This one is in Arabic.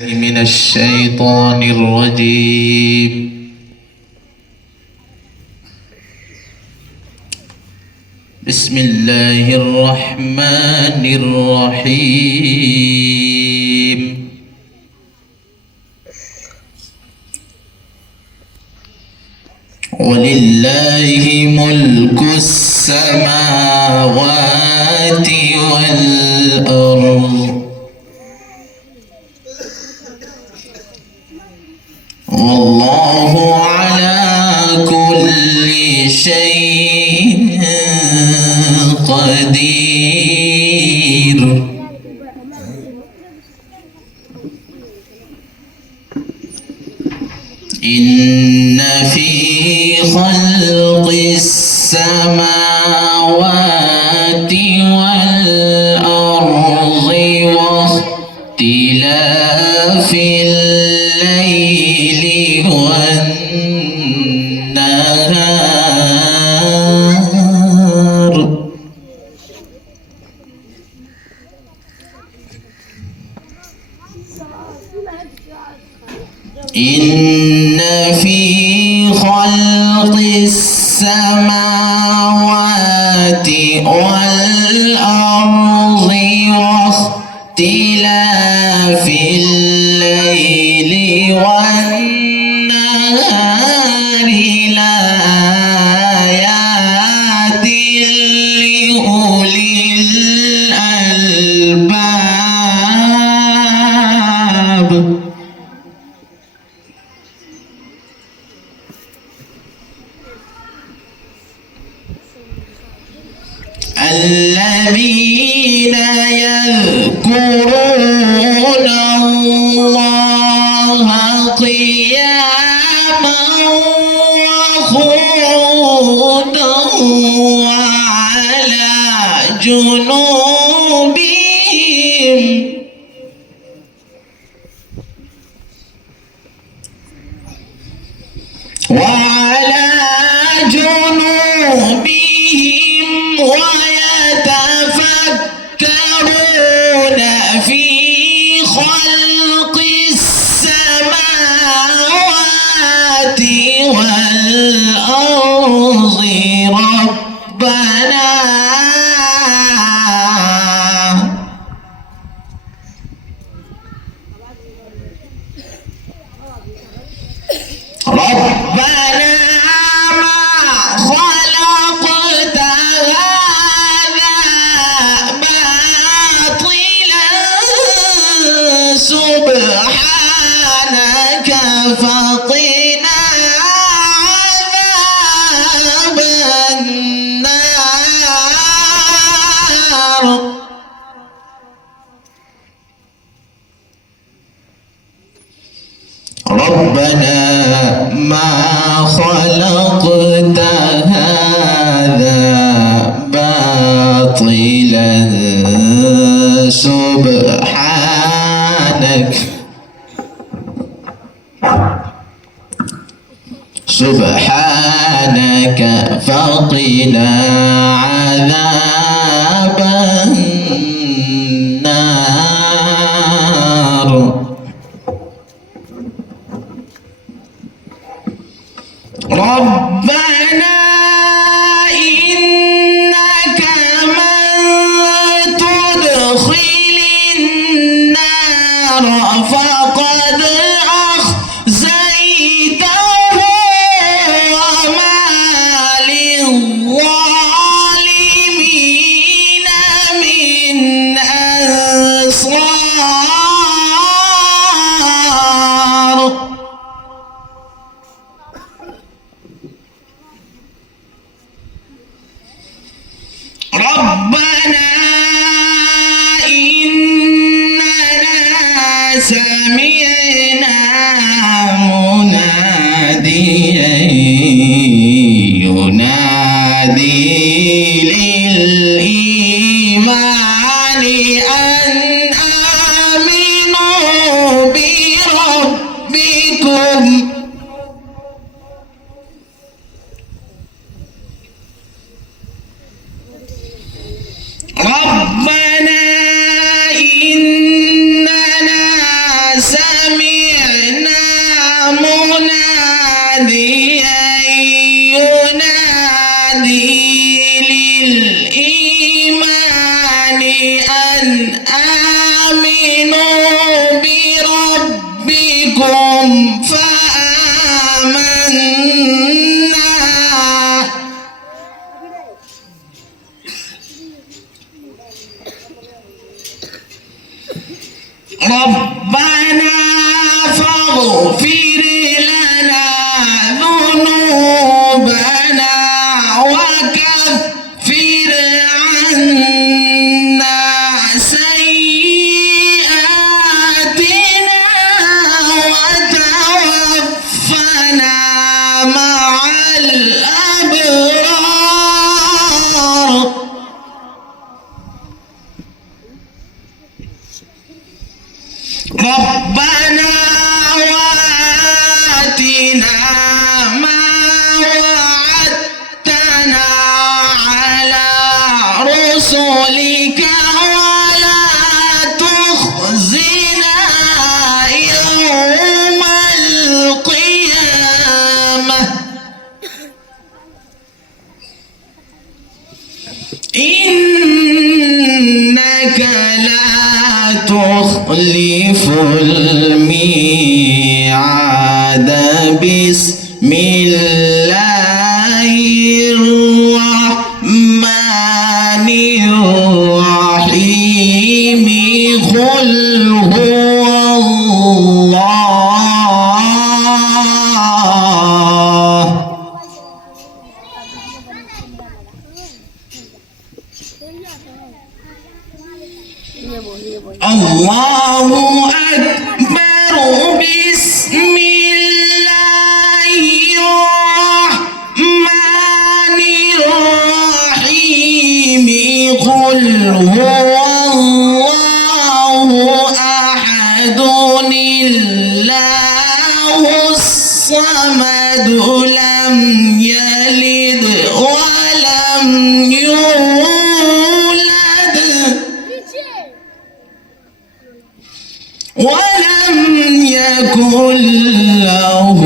من الشيطان الرجيم. بسم الله الرحمن الرحيم. ولله ملك السماوات والأرض والله على كل شيء قدير. إن في خلق السماوات والأرض واختلاف الليل والنهار إن في خلق السماوات والأرض واختلاف الليل والنهار لآيات لأولي الألباب. الذين يذكرون الله قياما وقعودا وعلى جنوبهم ويتفكرون في خلق السماوات والأرض ربنا ما خلقت هذا باطلا سبحانك فقنا عذاب النار. ربنا ما خلقت هذا باطلا سبحانك فقنا عذاب النار. ربنا إنك من تدخل النار فقد أخزيته وما للظالمين من أنصار. ربنا إننا سمعنا مناديا ينادي للإيمان أن آمنوا بربكم ربنا إننا سمعنا سمعنا مناديا ينادي للإيمان أن آمنوا بربكم فآمنا. ربنا فاغفر لنا ذنوبنا وكفر عنا سيئاتنا وتوفنا مع الأبرار. ربنا وآتنا ما وعدتنا على رسلك ولا تخزنا يوم القيامة إنك لا تخلف الميعاد. بسم الله الرحمن الرحيم. قل هو الله الله أكبر. بسم الله الرحمن الرحيم. قل هو الله أحد الله الصمد لم يلد ولم يولد ولم يكن له